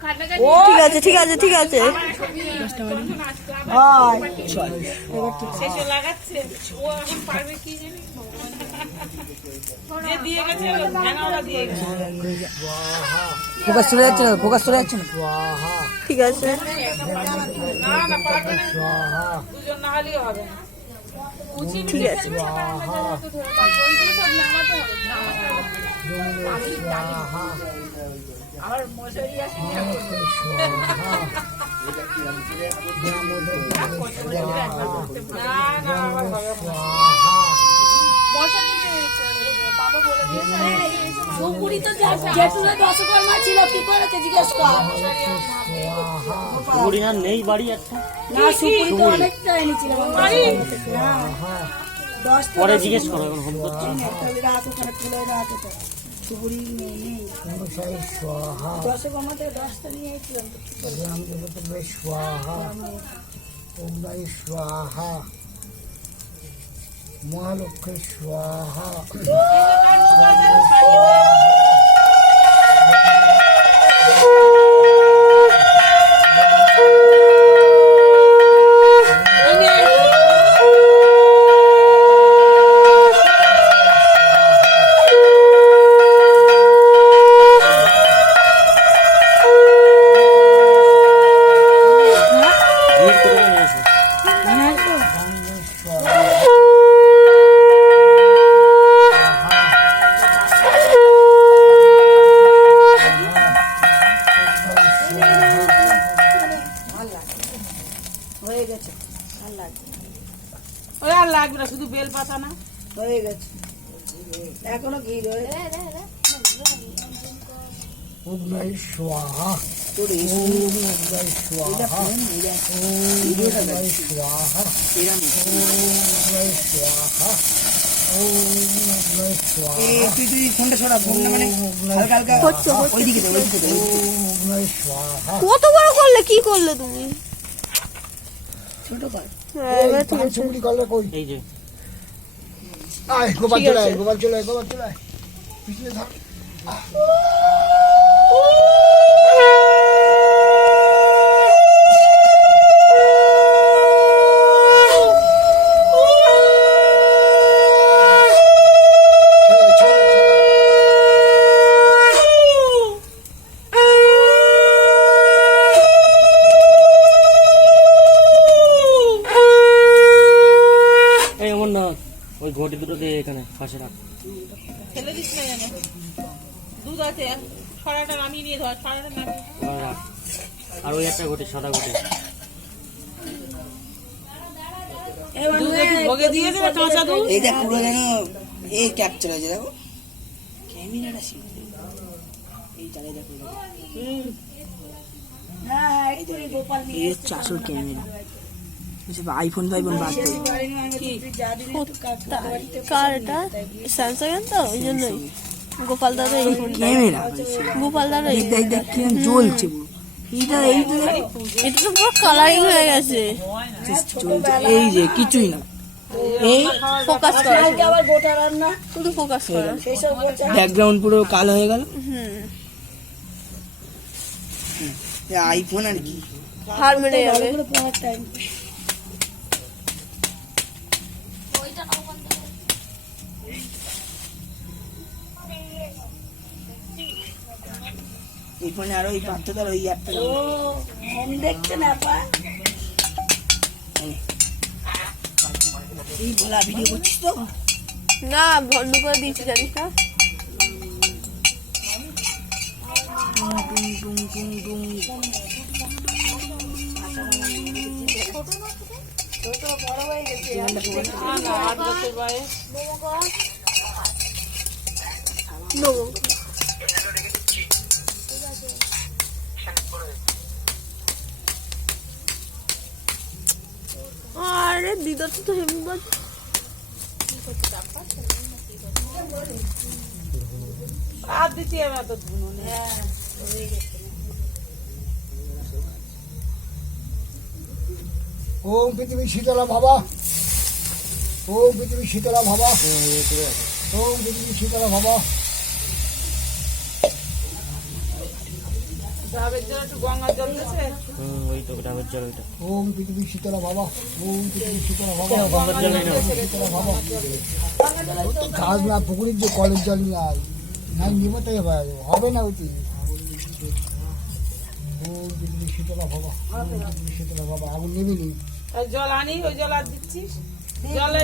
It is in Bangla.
ঠিক আছে ঠিক আছে ঠিক আছে। শেষে লাগাচ্ছে। ও এখন পারবে কি জানি? যে দিয়ে গেছে ধ্যানওয়ালা দিয়ে গেছে। ফোকাস চলে যাচ্ছে না ফোকাস চলে যাচ্ছে না? ঠিক আছে না। না হবে ঠিক আছে। না না আবার হবে না। সুপুরি তো জেঠুরা দশকর্মা ছিল কি করেছে জিজ্ঞেস কর। পুকুরি আর নেই বাড়ি একটা? না সুপুরি তো অনেকটা এনেছিল। দশটা পরে জিজ্ঞেস করো এখন হোম করছি রাত ওখানে তুলে রাত এটা সুপুরি নেই নেই। দশকর্মা থেকে দশটা নিয়ে এসেছিলাম স্বাহা ওম স্বাহা। মহালক্ষ্মী স্বাহা। महालोकेश्वाहा আর লাগবে না শুধু বেল পাতা না। হয়ে গেছে। এখনও ঘি রয়েছে স্বাহা ওম স্বাহা ওম স্বাহা ওম মানে স্বাহা কত বড় করলে কি করলে তুমি? ছোট কর হ্যাঁ, এই যে। আয় গোপাল চলে। আয় গোপাল চলে আয় গোপাল চলে আয়। পিছনে ধর। না ওই ঘটি দুটো দিয়ে এখানে পাশে রাখ ফেলে দিস না জানে দুধ আছে ছড়াটা নামিয়ে নিয়ে ধর ছড়াটা নামিয়ে রাখ আর ওই একটা ঘটি সাদা ঘটি দুধ একটু ভোগে দিয়ে দেবে কাঁচা দুধ এই দেখ পুরো যেন এই ক্যাপচার আছে দেখো ক্যামেরাটা শিখবে এই দেখো হ্যাঁ হ্যাঁ হচ্ছে ক্যামেরা আইফোন ফাইফোন বাদ দে যা দিবি একটু কাট কার এটা স্যামসাং তো? ওই জন্যই। গোপাল দাদা এই ক্যামেরা গোপাল দাদা এই দেখ দেখ কিরম জ্বলছে পুরো। এইটা এইটা দেখো এটা তো পুরো কালারিং হয়ে গেছে। চলছে এই যে কিছুই না। এই ফোকাস করা আবার গোটা রান্না। শুধু ফোকাস করা। ব্যাকগ্রাউন্ড পুরো কালো হয়ে গেল। হুম। আইফোন আর কি? হার মেরে যাবে ফোনে আরও ওই পাত্রটার ওই একটা ও মন দেখছে না পা এই বলা ভিডিও করছিস তো? না বন্ধ করে দিয়েছি জানিস না? না না আট বছর বয়স আরে দিদা তো হেমি বাজ আর দিচ্ছি আমি এত ধুনো নেই ওম পৃথিবী শীতলা ভাবা। ওম পৃথিবী শীতলা ভাবা। ওম পৃথিবী শীতলা ভাবা। ডাবের জল একটু গঙ্গার জল দিয়েছে হুম ওই তো ডাবের জল ওইটা। ওম পৃথিবী শীতলা বাবা ওম পৃথিবী শীতলা বাবা। গঙ্গার জল নেই না শীতলা বাবা ও তো গাছ না পুকুরের যে কলের জল নিয়ে আয়। নাই নিব তাই হবে হবে না ওই ওম পৃথিবী শীতলা বাবা ওম পৃথিবী শীতলা বাবা আগুন নিবি নি আর জল আনি ওই জল আর দিচ্ছিস? জলে